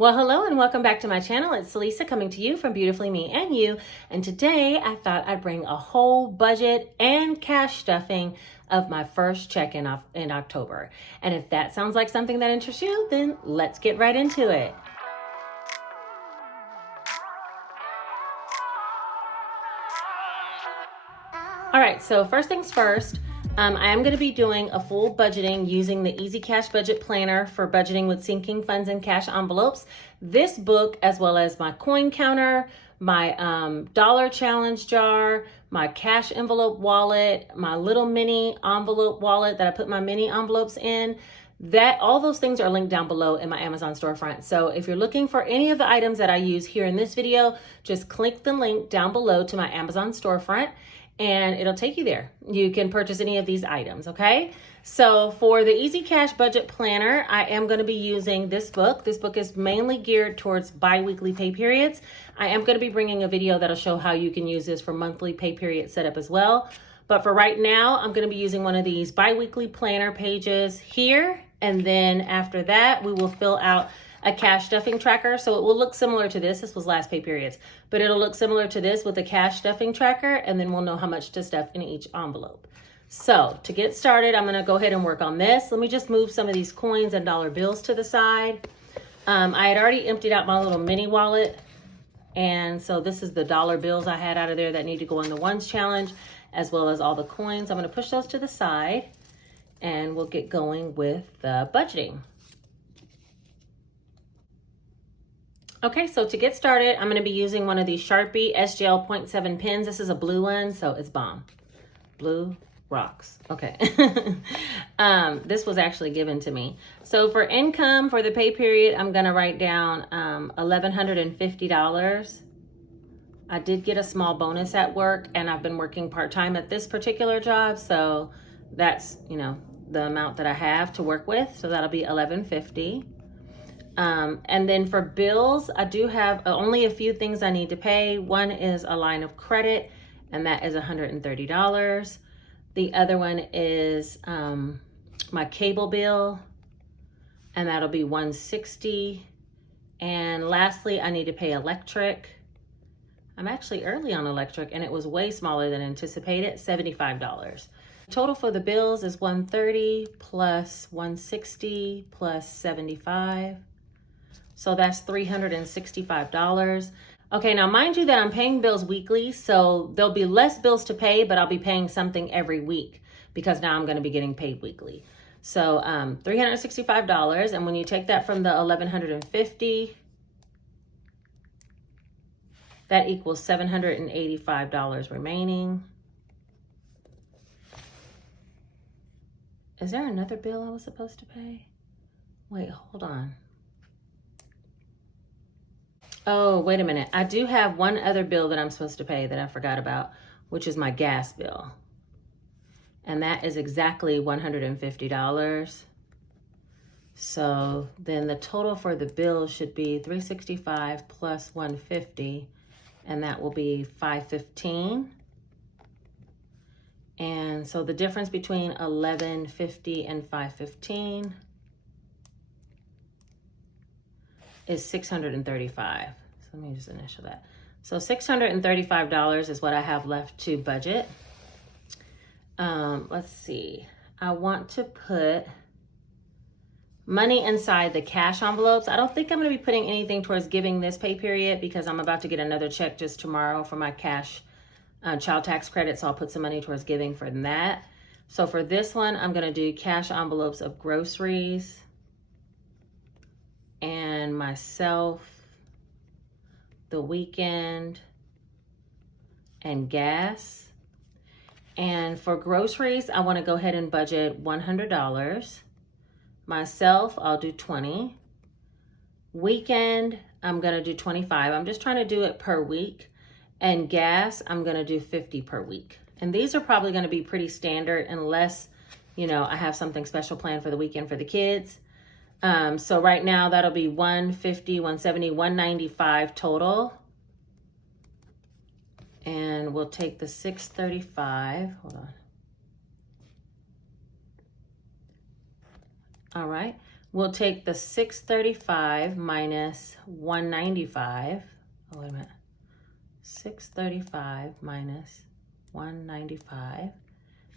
Well, hello and welcome back to my channel. It's Lisa coming to you from Beautifully Me and You. And today I thought I'd bring a whole budget and cash stuffing of my first check in October. And if that sounds like something that interests you, then let's get right into it. All right, so first things first, I am going to be doing a full budgeting using the Easy Cash Budget Planner for budgeting with sinking funds and cash envelopes. This book, as well as my coin counter, my dollar challenge jar, my cash envelope wallet, my little mini envelope wallet that I put my mini envelopes in, that all those things are linked down below in my Amazon storefront. So if you're looking for any of the items that I use here in this video, just click the link down below to my Amazon storefront and it'll take you there. You can purchase any of these items, okay? So for the Easy Cash Budget Planner, I am going to be using this book. This book is mainly geared towards bi-weekly pay periods. I am going to be bringing a video that'll show how you can use this for monthly pay period setup as well. But for right now, I'm going to be using one of these bi-weekly planner pages here. And then after that, we will fill out a cash stuffing tracker. So it will look similar to this. This was last pay periods, but it'll look similar to this with a cash stuffing tracker. And then we'll know how much to stuff in each envelope. So to get started, I'm going to go ahead and work on this. Let me just move some of these coins and dollar bills to the side. I had already emptied out my little mini wallet. And so this is the dollar bills I had out of there that need to go in the ones challenge, as well as all the coins. I'm going to push those to the side and we'll get going with the budgeting. Okay, so to get started, I'm going to be using one of these Sharpie SGL 0.7 pens. This is a blue one, so it's bomb. Blue rocks. Okay. This was actually given to me. So for income for the pay period, I'm going to write down $1,150. I did get a small bonus at work, and I've been working part-time at this particular job, so that's, the amount that I have to work with. So that'll be $1,150. And then for bills, I do have only a few things I need to pay. One is a line of credit, and that is $130. The other one is my cable bill, and that'll be $160. And lastly, I need to pay electric. I'm actually early on electric, and it was way smaller than anticipated, $75. Total for the bills is $130 plus $160 plus $75. So that's $365. Okay, now mind you that I'm paying bills weekly, so there'll be less bills to pay, but I'll be paying something every week because now I'm going to be getting paid weekly. So $365, and when you take that from the $1,150, that equals $785 remaining. Is there another bill I was supposed to pay? Wait, hold on. Oh, wait a minute. I do have one other bill that I'm supposed to pay that I forgot about, which is my gas bill. And that is exactly $150. So then the total for the bill should be $365 plus $150, and that will be $515. And so the difference between $1,150 and $515 is $635. So let me just initial that. So $635 is what I have left to budget. Let's see. I want to put money inside the cash envelopes. I don't think I'm going to be putting anything towards giving this pay period because I'm about to get another check just tomorrow for my cash child tax credit. So I'll put some money towards giving for that. So for this one, I'm going to do cash envelopes of groceries and myself, the weekend, and gas. And for groceries, I want to go ahead and budget $100. Myself, I'll do $20. Weekend, I'm going to do $25. I'm just trying to do it per week. And gas, I'm going to do $50 per week. And these are probably going to be pretty standard unless, I have something special planned for the weekend for the kids. So right now that'll be $150, $170, $195 total. And we'll take the $635. Hold on. All right. we'll take the 635 minus 195. Oh, wait a minute. 635 minus 195,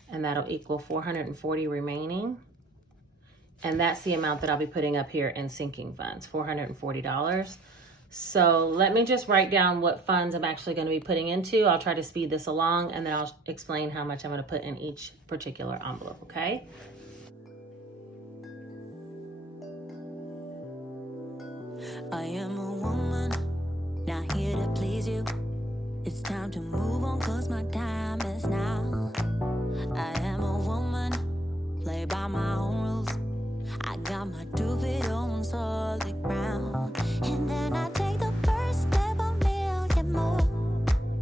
and that'll equal 440 remaining. And that's the amount that I'll be putting up here in sinking funds, $440. So let me just write down what funds I'm actually going to be putting into. I'll try to speed this along, and then I'll explain how much I'm going to put in each particular envelope, okay? I am a woman, not here to please you. It's time to move on, cause my time is now. I am a woman, play by my own rules. I got my 2 feet on solid ground. And then I take the first step, a million more.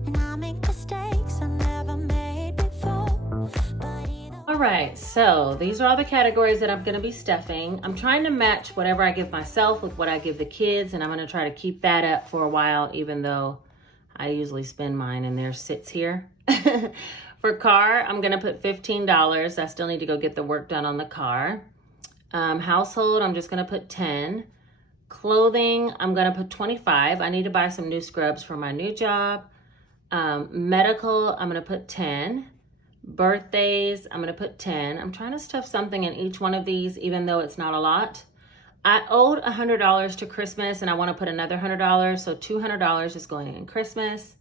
And I make mistakes I never made before. All right, so these are all the categories that I'm gonna be stuffing. I'm trying to match whatever I give myself with what I give the kids, and I'm gonna try to keep that up for a while, even though I usually spend mine and theirs sits here. For car, I'm gonna put $15. I still need to go get the work done on the car. Household, I'm just gonna put 10. Clothing, I'm gonna put 25. I need to buy some new scrubs for my new job. Medical, I'm gonna put 10. Birthdays, I'm gonna put 10. I'm trying to stuff something in each one of these, even though it's not a lot. I owed $100 to Christmas, and I want to put another $100, so $200 is going in Christmas.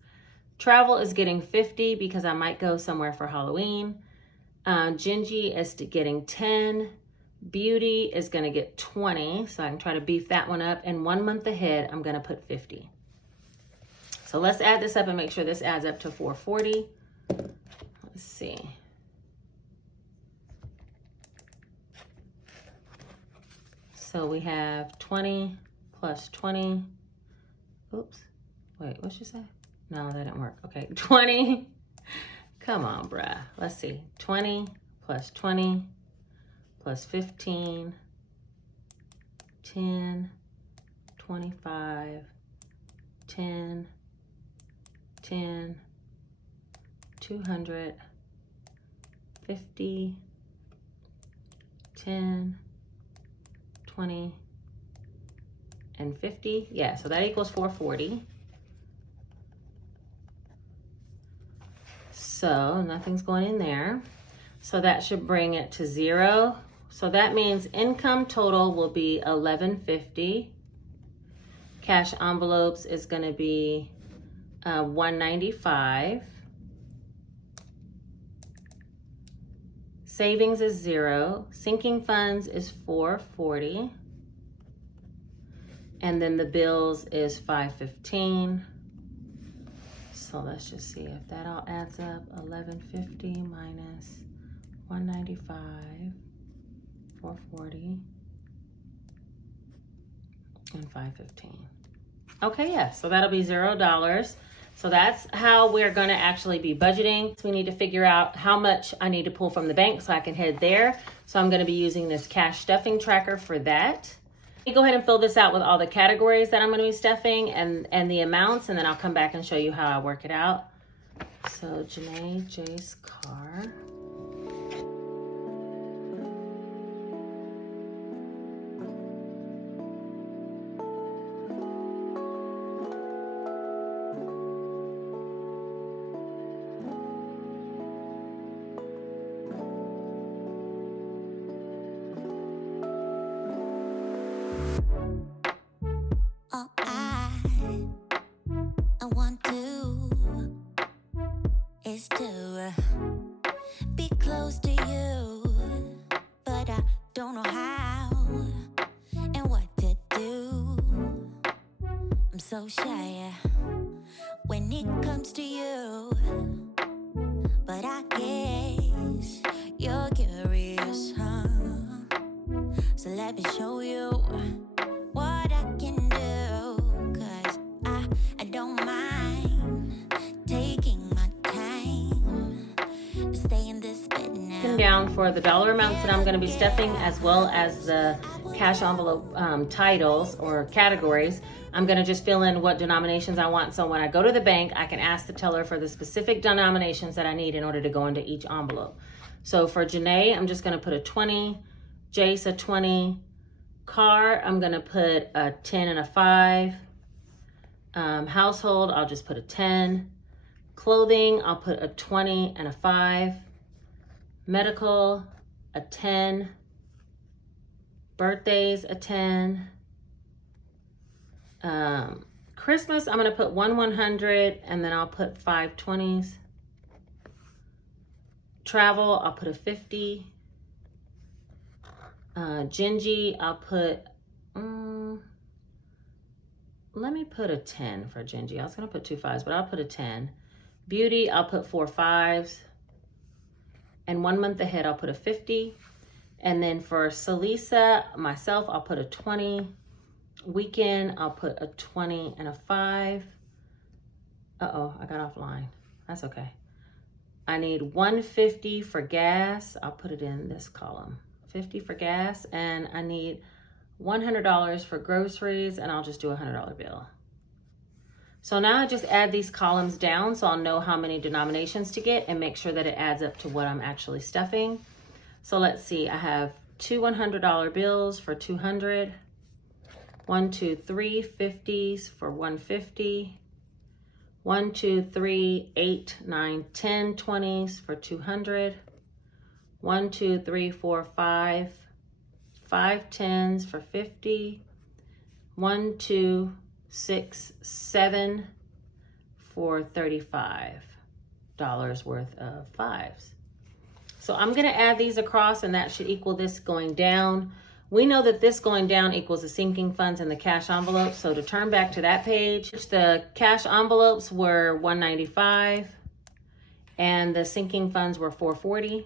Travel is getting 50 because I might go somewhere for Halloween. Gingy is getting 10. Beauty is going to get 20, so I can try to beef that one up. And 1 month ahead, I'm going to put 50. So let's add this up and make sure this adds up to 440. Let's see. So we have 20 plus 20. Oops. Wait, what'd she say? No, that didn't work. Okay, 20. Come on, bruh. Let's see. 20 plus 20 plus 15, 10, 25, 10, 10, 200, 50, 10, 20, and 50. Yeah, so that equals 440. So nothing's going in there. So that should bring it to 0. So that means income total will be $1150. Cash envelopes is going to be $195. Savings is 0. Sinking funds is $440. And then the bills is $515. So let's just see if that all adds up. $1150 minus $195, $440, and $515. Okay, yeah, so that'll be $0. So that's how we're gonna actually be budgeting. So we need to figure out how much I need to pull from the bank so I can head there. So I'm gonna be using this cash stuffing tracker for that. Let me go ahead and fill this out with all the categories that I'm gonna be stuffing and the amounts, and then I'll come back and show you how I work it out. So Janae J's car. All I want to is to be close to you, but I don't know how and what to do. I'm so shy when it comes to you, but I guess you're curious, huh? So let me show you what I can do, 'cause I don't mind taking my time to stay in this bed now. Down for the dollar amounts that I'm going to be stuffing, as well as the cash envelope titles or categories. I'm going to just fill in what denominations I want, so when I go to the bank I can ask the teller for the specific denominations that I need in order to go into each envelope. So for Janae, I'm just going to put a 20, Jace a 20, Car, I'm gonna put a 10 and a 5. Household, I'll just put a 10. Clothing, I'll put a 20 and a 5. Medical, a 10. Birthdays, a 10. Christmas, I'm gonna put 100, and then I'll put 5 20s. Travel, I'll put a 50. Gingy, I'll put, let me put a 10 for Gingy. I was gonna put 2 5s, but I'll put a 10. Beauty, I'll put 4 5s. And 1 month ahead, I'll put a 50. And then for Salisa, myself, I'll put a 20. Weekend, I'll put a 20 and a 5. Uh-oh, I got offline. That's okay. I need 150 for gas. I'll put it in this column. 50 for gas, and I need $100 for groceries, and I'll just do a $100 bill. So now I just add these columns down so I'll know how many denominations to get and make sure that it adds up to what I'm actually stuffing. So let's see, I have 2 $100 bills for 200. 1, 2, 3 50s for 150. 1, 2, 3, 8, 9, 10 20s for 200. 1, 2, 3, 4, 5 10s for 50. 1, 2, 6, 7 for $35 worth of 5s. So I'm going to add these across, and that should equal this going down. We know that this going down equals the sinking funds and the cash envelopes. So to turn back to that page, the cash envelopes were $195 and the sinking funds were $440.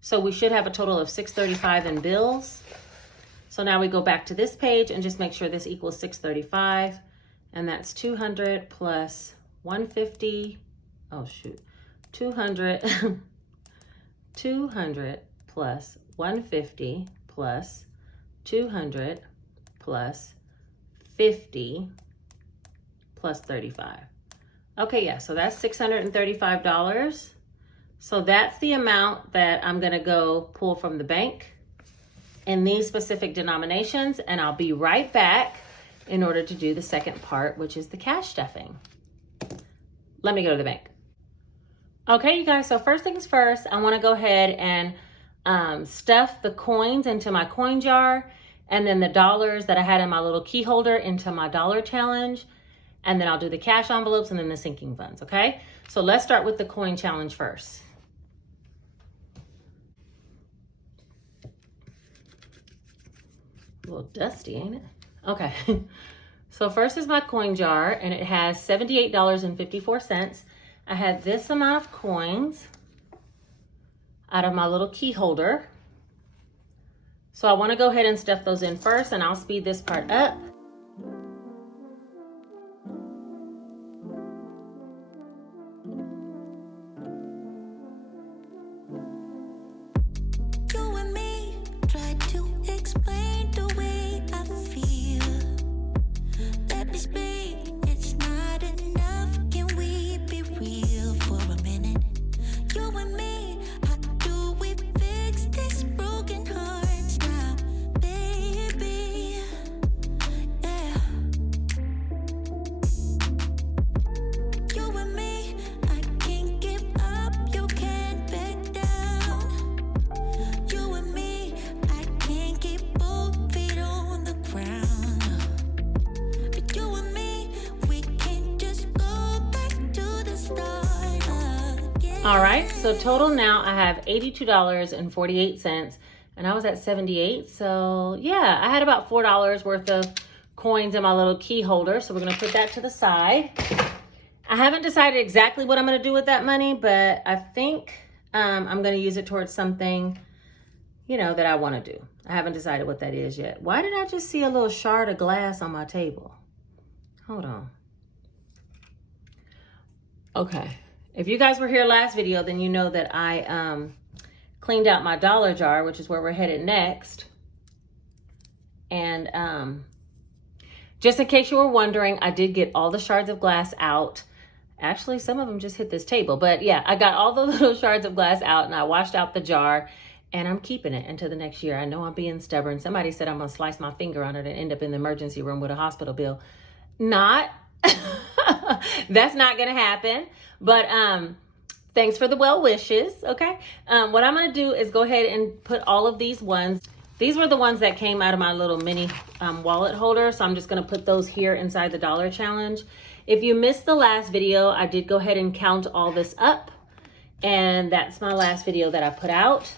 So we should have a total of $635 in bills. So now we go back to this page and just make sure this equals $635, and that's 200 plus 150. Oh shoot, 200 200 plus 150 plus 200 plus 50 plus 35. Okay, yeah, so that's $635. So that's the amount that I'm gonna go pull from the bank in these specific denominations, and I'll be right back in order to do the second part, which is the cash stuffing. Let me go to the bank. Okay, you guys, so first things first, I wanna go ahead and stuff the coins into my coin jar, and then the dollars that I had in my little key holder into my dollar challenge, and then I'll do the cash envelopes and then the sinking funds, okay? So let's start with the coin challenge first. A little dusty, ain't it? Okay, so first is my coin jar, and it has $78.54. I had this amount of coins out of my little key holder. So I want to go ahead and stuff those in first, and I'll speed this part up. All right, so total now I have $82.48, and I was at 78. So yeah, I had about $4 worth of coins in my little key holder. So we're gonna put that to the side. I haven't decided exactly what I'm gonna do with that money, but I think I'm gonna use it towards something, you know, that I wanna do. I haven't decided what that is yet. Why did I just see a little shard of glass on my table? Hold on. Okay. If you guys were here last video, then you know that I cleaned out my dollar jar, which is where we're headed next. And just in case you were wondering, I did get all the shards of glass out. Actually, some of them just hit this table. But yeah, I got all the little shards of glass out, and I washed out the jar. and I'm keeping it until the next year. I know I'm being stubborn. Somebody said I'm gonna slice my finger on it and end up in the emergency room with a hospital bill. Not. That's not gonna happen. But thanks for the well wishes. Okay. What I'm gonna do is go ahead and put all of these ones. These were the ones that came out of my little mini wallet holder. So I'm just gonna put those here inside the dollar challenge. If you missed the last video, I did go ahead and count all this up. And that's my last video that I put out.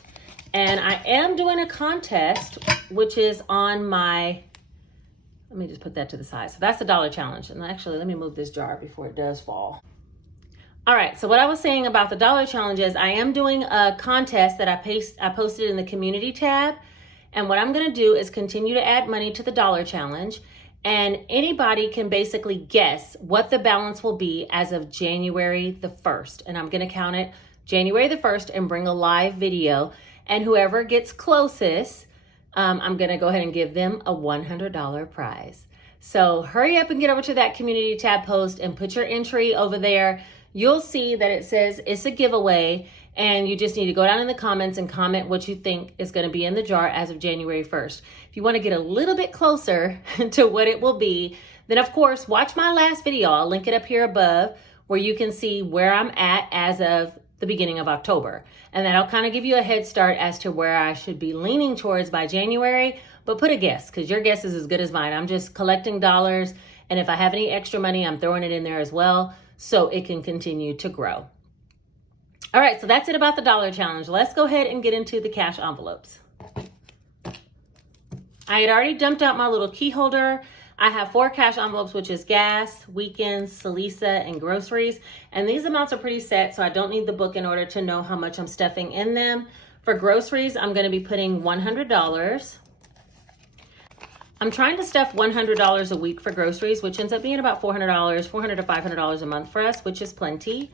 And I am doing a contest, which is on my, let me just put that to the side. So that's the dollar challenge. And actually, let me move this jar before it does fall. All right, so what I was saying about the dollar challenge is I am doing a contest that I posted in the community tab. And what I'm gonna do is continue to add money to the dollar challenge. And anybody can basically guess what the balance will be as of January the 1st. And I'm gonna count it January the 1st and bring a live video. And whoever gets closest, I'm gonna go ahead and give them a $100 prize. So hurry up and get over to that community tab post and put your entry over there. You'll see that it says it's a giveaway, and you just need to go down in the comments and comment what you think is gonna be in the jar as of January 1st. If you wanna get a little bit closer to what it will be, then of course, watch my last video. I'll link it up here above where you can see where I'm at as of the beginning of October. And that'll kind of give you a head start as to where I should be leaning towards by January, but put a guess, because your guess is as good as mine. I'm just collecting dollars, and if I have any extra money, I'm throwing it in there as well, so it can continue to grow. All right, so that's it about the dollar challenge. Let's go ahead and get into the cash envelopes. I had already dumped out my little key holder. I have 4 cash envelopes, which is gas, weekends, Salisa, and groceries. And these amounts are pretty set, so I don't need the book in order to know how much I'm stuffing in them. For groceries, I'm gonna be putting $100. I'm trying to stuff $100 a week for groceries, which ends up being about $400 to $500 a month for us, which is plenty.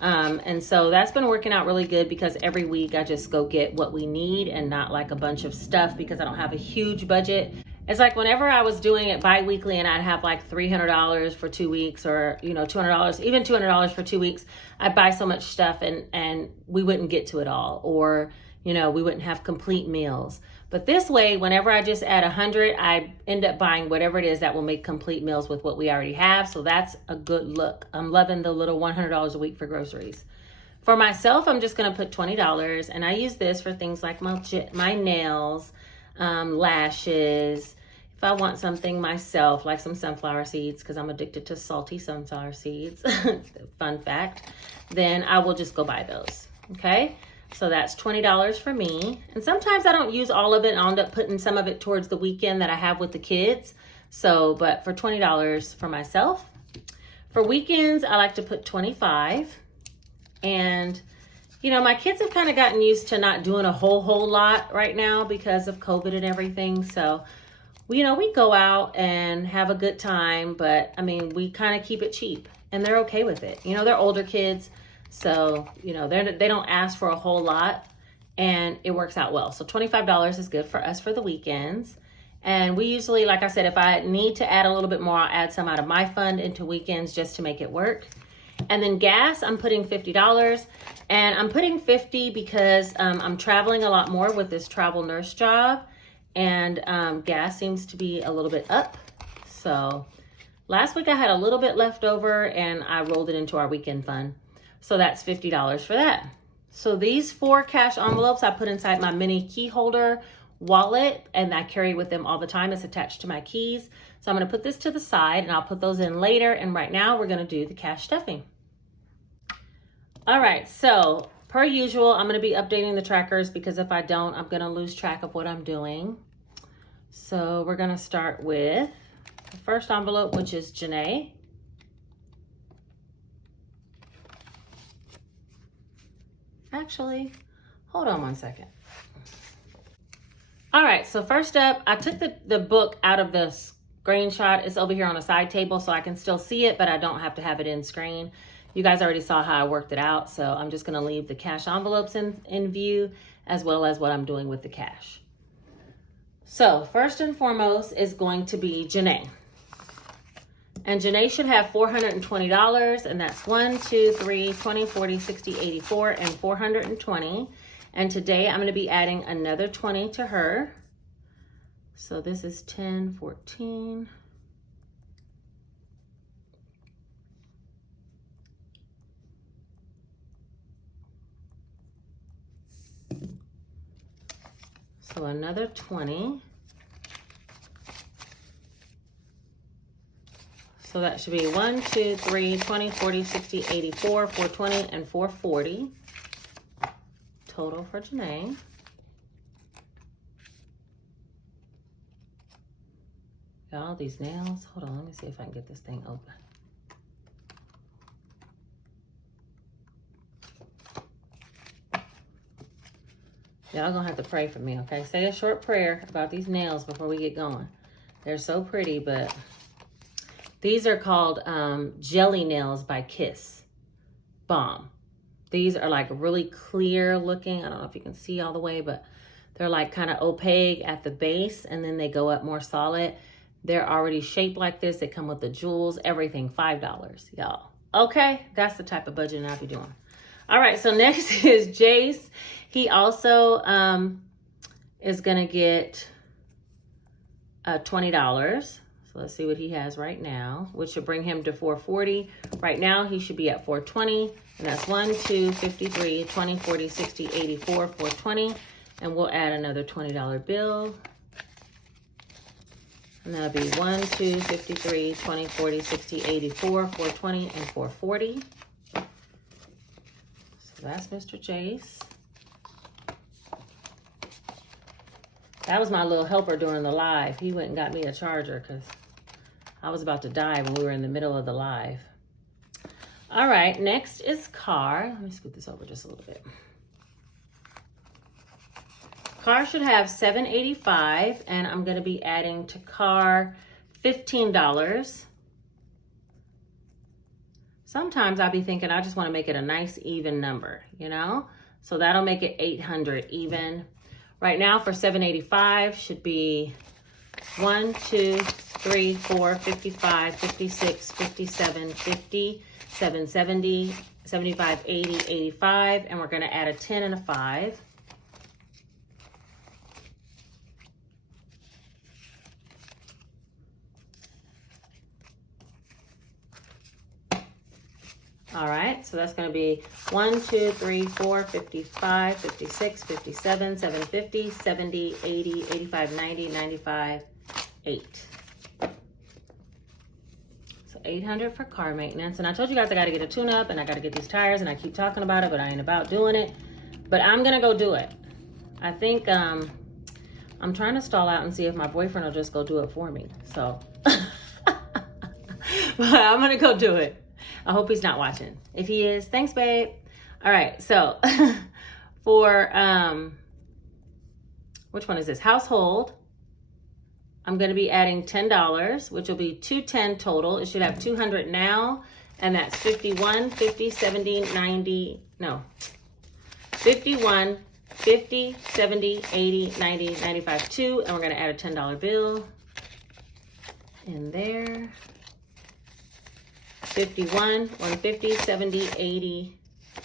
And so that's been working out really good because every week I just go get what we need and not like a bunch of stuff because I don't have a huge budget. It's like whenever I was doing it bi-weekly and I'd have like $300 for 2 weeks or, $200, even $200 for 2 weeks, I'd buy so much stuff and we wouldn't get to it all, or, we wouldn't have complete meals. But this way, whenever I just add 100, I end up buying whatever it is that will make complete meals with what we already have. So that's a good look. I'm loving the little $100 a week for groceries. For myself, I'm just gonna put $20, and I use this for things like my nails, lashes. If I want something myself, like some sunflower seeds, because I'm addicted to salty sunflower seeds, fun fact, then I will just go buy those, okay? So that's $20 for me. And sometimes I don't use all of it, and I'll end up putting some of it towards the weekend that I have with the kids. So, but for $20 for myself. For weekends, I like to put $25. And, my kids have kind of gotten used to not doing a whole lot right now because of COVID and everything. So, we go out and have a good time, but we kind of keep it cheap and they're okay with it. They're older kids. So, they don't ask for a whole lot and it works out well. So $25 is good for us for the weekends. And we usually, like I said, if I need to add a little bit more, I'll add some out of my fund into weekends just to make it work. And then gas, I'm putting $50. And I'm putting $50 because I'm traveling a lot more with this travel nurse job. And gas seems to be a little bit up. So last week I had a little bit left over and I rolled it into our weekend fund. So that's $50 for that. So these 4 cash envelopes I put inside my mini key holder wallet, and I carry with them all the time. It's attached to my keys. So I'm gonna put this to the side and I'll put those in later. And right now we're gonna do the cash stuffing. All right, so per usual, I'm gonna be updating the trackers because if I don't, I'm gonna lose track of what I'm doing. So we're gonna start with the first envelope, which is Janae. Actually, hold on one second. All right, so first up, I took the book out of the screenshot. It's over here on a side table, so I can still see it, but I don't have to have it in screen. You guys already saw how I worked it out, so I'm just gonna leave the cash envelopes in view, as well as what I'm doing with the cash. So first and foremost is going to be Janae. And Janae should have $420, and that's 1, 2, 3, 20, 40, 60, 84, and 420. And today I'm going to be adding another 20 to her. So this is 10, 14. So another 20. So that should be 1, 2, 3, 20, 40, 60, 84, 420, and 440 total for Janae. Y'all, these nails. Hold on, let me see if I can get this thing open. Y'all gonna have to pray for me, okay? Say a short prayer about these nails before we get going. They're so pretty, but these are called Jelly Nails by Kiss Bomb. These are like really clear looking. I don't know if you can see all the way, but they're like kind of opaque at the base, and then they go up more solid. They're already shaped like this. They come with the jewels, everything, $5, y'all. Okay, that's the type of budgeting I'll be doing. All right, so next is Jace. He also is gonna get $20. So let's see what he has right now, which should bring him to 440. Right now, he should be at 420, and that's 1, 2, 53, 20, 40, 60, 84, 420. And we'll add another $20 bill. And that'll be 1, 2, 53, 20, 40, 60, 84, 420, and 440. So that's Mr. Chase. That was my little helper during the live. He went and got me a charger because I was about to die when we were in the middle of the live. All right, next is Car. Let me scoot this over just a little bit. Car should have $785, and I'm going to be adding to Car $15. Sometimes I'll be thinking I just want to make it a nice even number, you know? So that'll make it 800 even. Right now for $785 should be 1, 2, 3, 4, 55, 56, 57, 50, 770, 75, 80, 85, and we're going to add a 10 and a 5. All right, so that's going to be 1, 2, 3, 4, 55, 56, 57, 750, 70, 80, 85, 90, 95, 8. So 800 for car maintenance. And I told you guys I got to get a tune-up and I got to get these tires, and I keep talking about it, but I ain't about doing it. But I'm going to go do it. I think I'm trying to stall out and see if my boyfriend will just go do it for me. So but I'm going to go do it. I hope he's not watching. If he is, thanks, babe. All right, so for, which one is this? Household, I'm going to be adding $10, which will be $210 total. It should have 200 now, and that's 51, 50, 70, 90, no, 51, 50, 70, 80, 90, 95, 2, and we're going to add a $10 bill in there. 51, 150, 70, 80,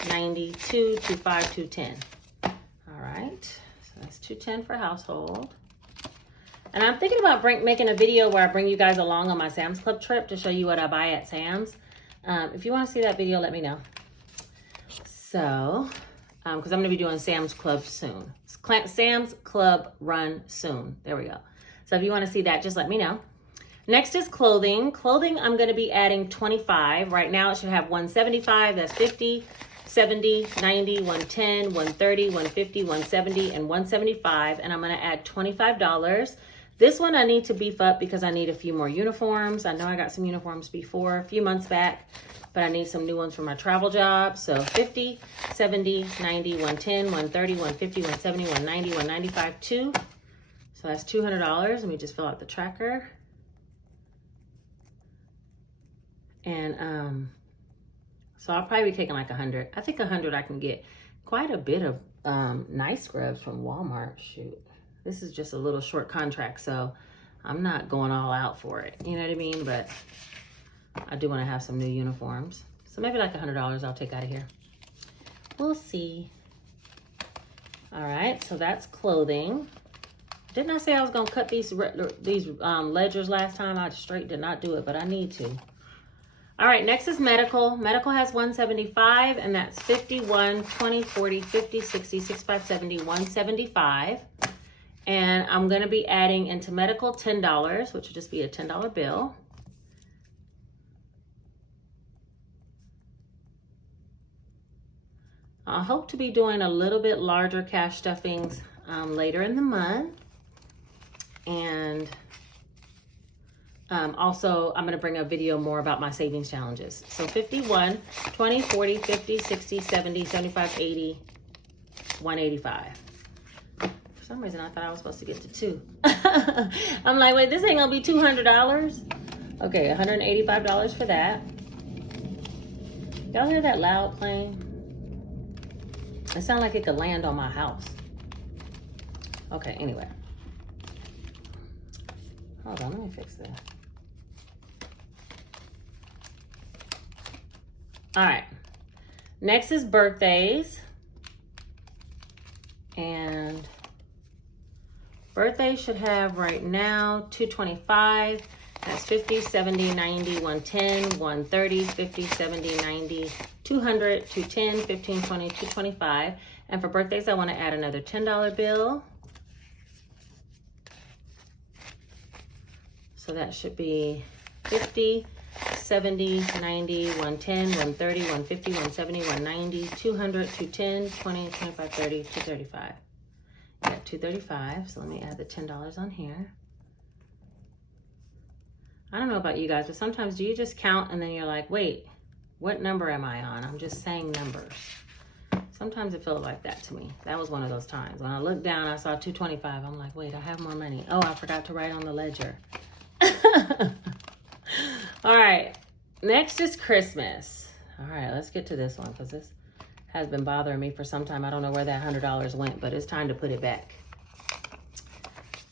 92, 25, 210. All right, so that's 210 for household. And I'm thinking about making a video where I bring you guys along on my Sam's Club trip to show you what I buy at Sam's. If you want to see that video, let me know. So, because I'm going to be doing Sam's Club soon. Sam's Club run soon. There we go. So if you want to see that, just let me know. Next is clothing. Clothing, I'm going to be adding 25. Right now, it should have 175. That's 50, 70, 90, 110, 130, 150, 170, and 175. And I'm going to add $25. This one I need to beef up because I need a few more uniforms. I know I got some uniforms before, a few months back, but I need some new ones for my travel job. So 50, 70, 90, 110, 130, 150, 170, 190, 195, 2. So that's $200. Let me just fill out the tracker. And so I'll probably be taking like 100. I think 100 I can get quite a bit of nice scrubs from Walmart. Shoot, this is just a little short contract, so I'm not going all out for it. You know what I mean? But I do want to have some new uniforms. So maybe like $100 I'll take out of here. We'll see. All right, so that's clothing. Didn't I say I was gonna cut these ledgers last time? I straight did not do it, but I need to. All right, next is medical. Medical has 175, and that's 51, 20, 40, 50, 60, 65, 70, 175. And I'm gonna be adding into medical $10, which would just be a $10 bill. I hope to be doing a little bit larger cash stuffings later in the month. And also, I'm going to bring a video more about my savings challenges. So 51, 20, 40, 50, 60, 70, 75, 80, 185. For some reason, I thought I was supposed to get to 2. I'm like, wait, this ain't going to be $200. Okay, $185 for that. Y'all hear that loud plane? It sounds like it could land on my house. Okay, anyway. Hold on, let me fix this. All right. Next is birthdays. And birthdays should have right now 225. That's 50, 70, 90, 110, 130, 50, 70, 90, 200, 210, 15, 20, 225. And for birthdays, I want to add another $10 bill. So that should be 50, 70, 90, 110, 130, 150, 170, 190, 200, 210, 20, 25, 30, 235. I got 235, so let me add the $10 on here. I don't know about you guys, but sometimes do you just count and then you're like, wait, what number am I on? I'm just saying numbers. Sometimes it feels like that to me. That was one of those times. When I looked down, I saw 225. I'm like, wait, I have more money. Oh, I forgot to write on the ledger. All right, next is Christmas. All right, let's get to this one because this has been bothering me for some time. I don't know where that $100 went, but it's time to put it back.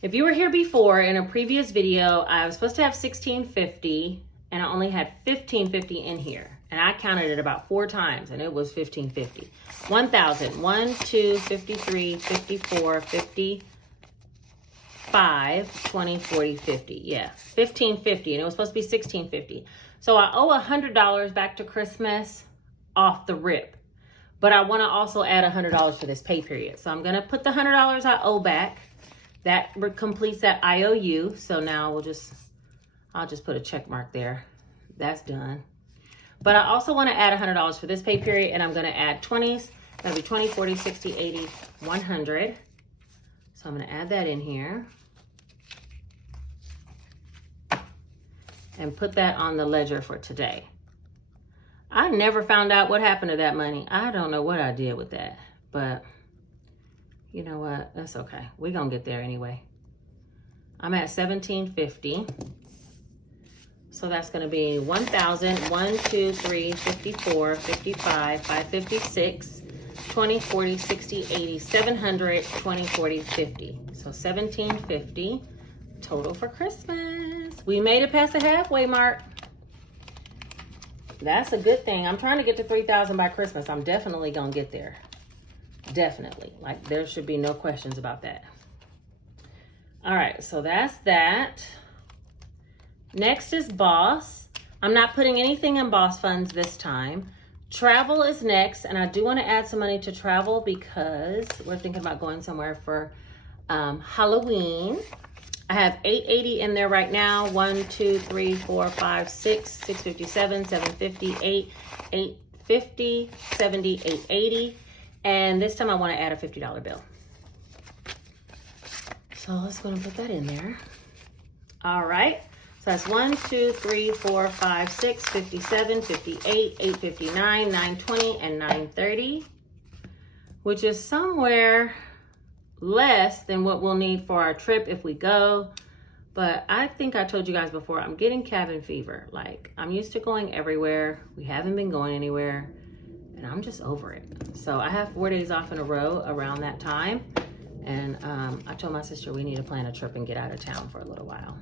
If you were here before in a previous video, I was supposed to have $1,650 and I only had $1,550 in here. And I counted it about 4 times and it was $1,550. 1,000, 1, 2, 53, 54, 50. 5, 20, 40, 50. Yeah, $1,550, and it was supposed to be $1,650. So I owe $100 back to Christmas off the rip, but I want to also add $100 for this pay period. So I'm gonna put the $100 I owe back. That completes that IOU. So now I'll just put a check mark there. That's done. But I also want to add $100 for this pay period, and I'm gonna add 20s. That'll be 20, 40, 60, 80, 100. So I'm gonna add that in here. And put that on the ledger for today. I never found out what happened to that money. I don't know what I did with that, but you know what? That's okay. We're gonna get there anyway. I'm at $1,750. So that's gonna be 1,000, 1, 2, 3, 54, 55, 556, 20, 40, 60, 80, 700, 20, 40, 50. So $1,750 total for Christmas. We made it past the halfway mark. That's a good thing. I'm trying to get to 3,000 by Christmas. I'm definitely gonna get there. Definitely. Like, there should be no questions about that. All right, so that's that. Next is Boss. I'm not putting anything in Boss funds this time. Travel is next, and I do want to add some money to travel because we're thinking about going somewhere for Halloween. I have $880 in there right now. 1, 2, 3, 4, 5, 6, 657, 750, 8, 850, 70, 880. And this time I want to add a $50 bill. So let's go and put that in there. All right. So that's 1, 2, 3, 4, 5, 6, 57, 58, 859, 920, and 930, which is somewhere less than what we'll need for our trip if we go. But I think I told you guys before, I'm getting cabin fever. Like, I'm used to going everywhere. We haven't been going anywhere, and I'm just over it. So I have 4 days off in a row around that time. And I told my sister we need to plan a trip and get out of town for a little while.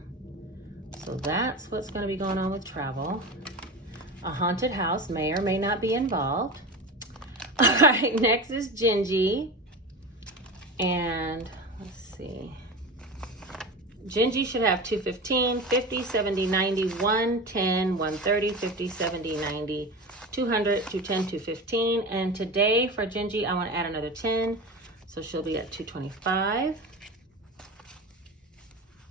So that's what's going to be going on with travel. A haunted house may or may not be involved. All right, next is Gingy. And let's see. Gingy should have 215, 50, 70, 90, 110, 130, 50, 70, 90, 200, 210, 215. And today for Gingy, I want to add another 10. So she'll be at 225.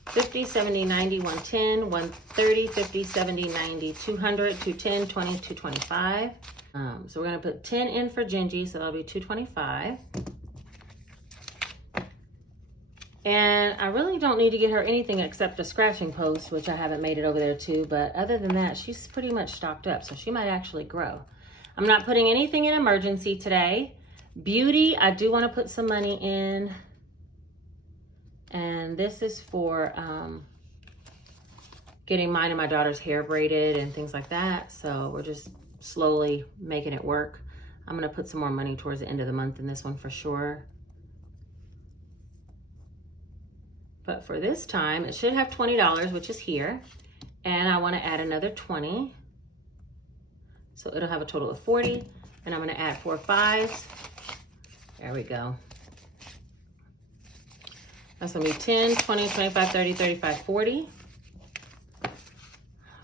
50, 70, 90, 110, 130, 50, 70, 90, 200, 210, 20, 225. So we're going to put 10 in for Gingy, so that'll be 225. And I really don't need to get her anything except a scratching post, which I haven't made it over there too. But other than that, she's pretty much stocked up, so she might actually grow. I'm not putting anything in emergency today. Beauty, I do want to put some money in. And this is for getting mine and my daughter's hair braided and things like that. So we're just slowly making it work. I'm going to put some more money towards the end of the month in this one for sure. But for this time, it should have $20, which is here. And I want to add another 20. So it'll have a total of 40. And I'm going to add 4 5s. There we go. That's going to be 10, 20, 25, 30, 35, 40.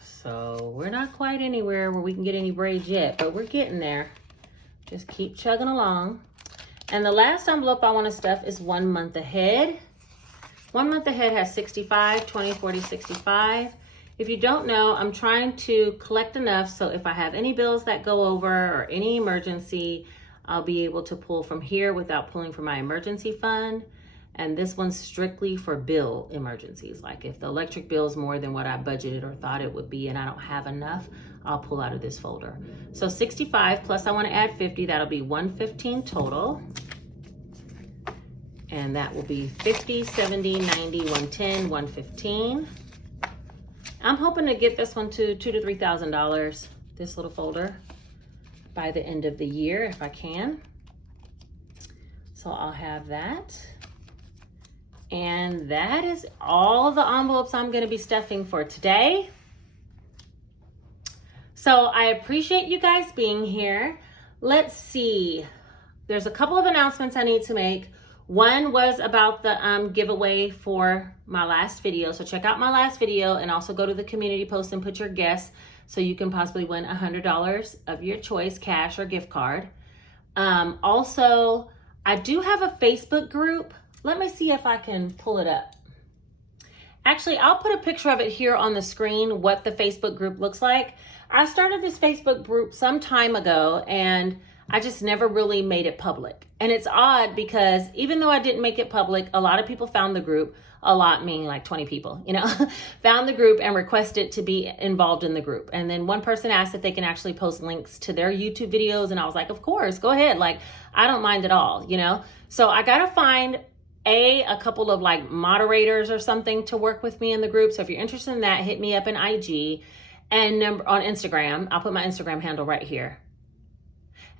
So we're not quite anywhere where we can get any braids yet, but we're getting there. Just keep chugging along. And the last envelope I want to stuff is 1 month ahead. 1 month ahead has 65, 20, 40, 65. If you don't know, I'm trying to collect enough so if I have any bills that go over or any emergency, I'll be able to pull from here without pulling from my emergency fund. And this one's strictly for bill emergencies. Like if the electric bill is more than what I budgeted or thought it would be and I don't have enough, I'll pull out of this folder. So 65 plus I want to add 50, that'll be 115 total. And that will be 50, 70, 90, 110, 115. I'm hoping to get this one to $2,000 to $3,000, this little folder, by the end of the year if I can. So I'll have that. And that is all the envelopes I'm going to be stuffing for today. So I appreciate you guys being here. Let's see. There's a couple of announcements I need to make. One was about the giveaway for my last video. So check out my last video and also go to the community post and put your guess so you can possibly win $100 of your choice, cash or gift card. Also, I do have a Facebook group. Let me see if I can pull it up. Actually, I'll put a picture of it here on the screen, what the Facebook group looks like. I started this Facebook group some time ago and I just never really made it public. And it's odd because even though I didn't make it public, a lot of people found the group, a lot meaning like 20 people, found the group and requested to be involved in the group. And then one person asked if they can actually post links to their YouTube videos. And I was like, of course, go ahead. Like, I don't mind at all, So I got to find a couple of like moderators or something to work with me in the group. So if you're interested in that, hit me up in IG and on Instagram. I'll put my Instagram handle right here.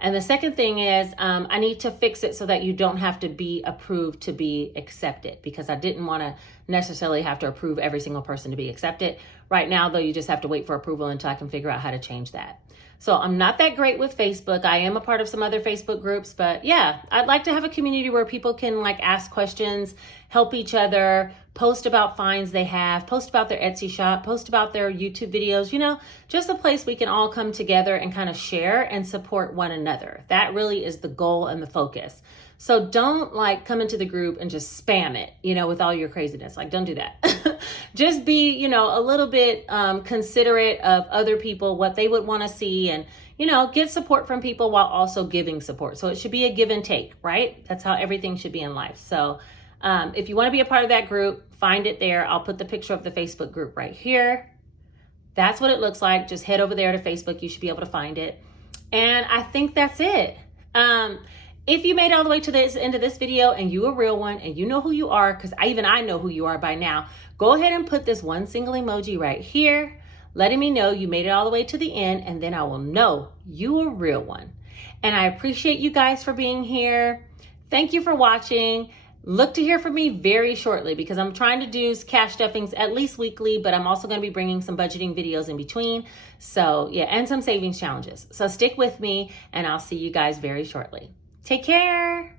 And the second thing is I need to fix it so that you don't have to be approved to be accepted, because I didn't want to necessarily have to approve every single person to be accepted. Right now, though, you just have to wait for approval until I can figure out how to change that. So I'm not that great with Facebook. I am a part of some other Facebook groups, but yeah, I'd like to have a community where people can like ask questions, help each other, post about finds they have, post about their Etsy shop, post about their YouTube videos, just a place we can all come together and kind of share and support one another. That really is the goal and the focus. So don't like come into the group and just spam it, with all your craziness. Like, don't do that. Just be, a little bit considerate of other people, what they would want to see, and, get support from people while also giving support. So it should be a give and take, right? That's how everything should be in life. So if you want to be a part of that group, find it there. I'll put the picture of the Facebook group right here. That's what it looks like. Just head over there to Facebook. You should be able to find it. And I think that's it. If you made it all the way to the end of this video and you a real one and you know who you are, because I know who you are by now, go ahead and put this one single emoji right here, letting me know you made it all the way to the end, and then I will know you a real one. And I appreciate you guys for being here. Thank you for watching. Look to hear from me very shortly, because I'm trying to do cash stuffings at least weekly, but I'm also going to be bringing some budgeting videos in between. So yeah, and some savings challenges. So stick with me and I'll see you guys very shortly. Take care.